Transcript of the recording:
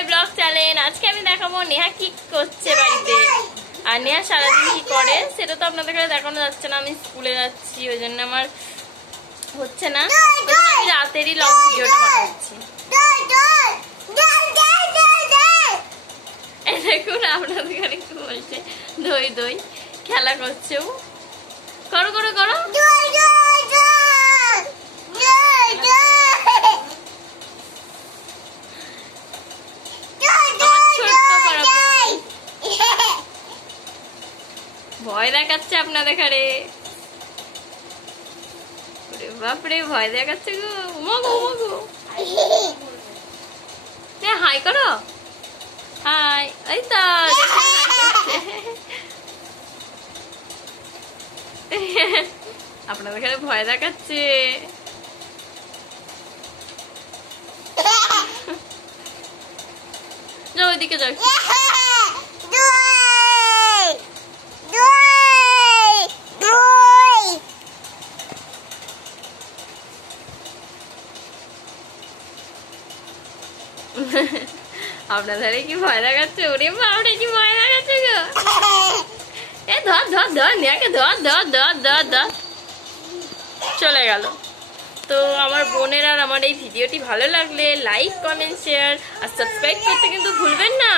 My blog channel. আজকে আমি দেখাবো নেহা কি করছে বাড়িতে, আর নেহা সারাদিন কি করে সেটা তো আপনাদের কাছে দেখানো যাচ্ছে না। আমি স্কুলে যাচ্ছি, ওই জন্য আমার হচ্ছে না, ওই জন্য আমি রাতেরই লং ভিডিওটা বানাচ্ছি। দেখুন আপনাদের কাছে কি বলছে, দই দই খেলা করছে। ও করো করো করো, ভয় দেখাচ্ছে আপনাদের ঘরে। বাপরে ভয় দেখাচ্ছে গো, মগো মগো। হাই করো, হাই। এই তো আপনাদের ঘরে ভয় দেখাচ্ছে। যাও ওইদিকে যাও। আপনাদের কি ভয় দেখাচ্ছে? ওরে বাপরে কি ভয় দেখাচ্ছে গো। এ ধর ধর ধর, নেহাকে ধর ধর ধর ধর ধর। চলে গেল। তো আমার বোনের আর আমার এই ভিডিওটি ভালো লাগলে লাইক, কমেন্ট, শেয়ার আর সাবস্ক্রাইব করতে কিন্তু ভুলবেন না।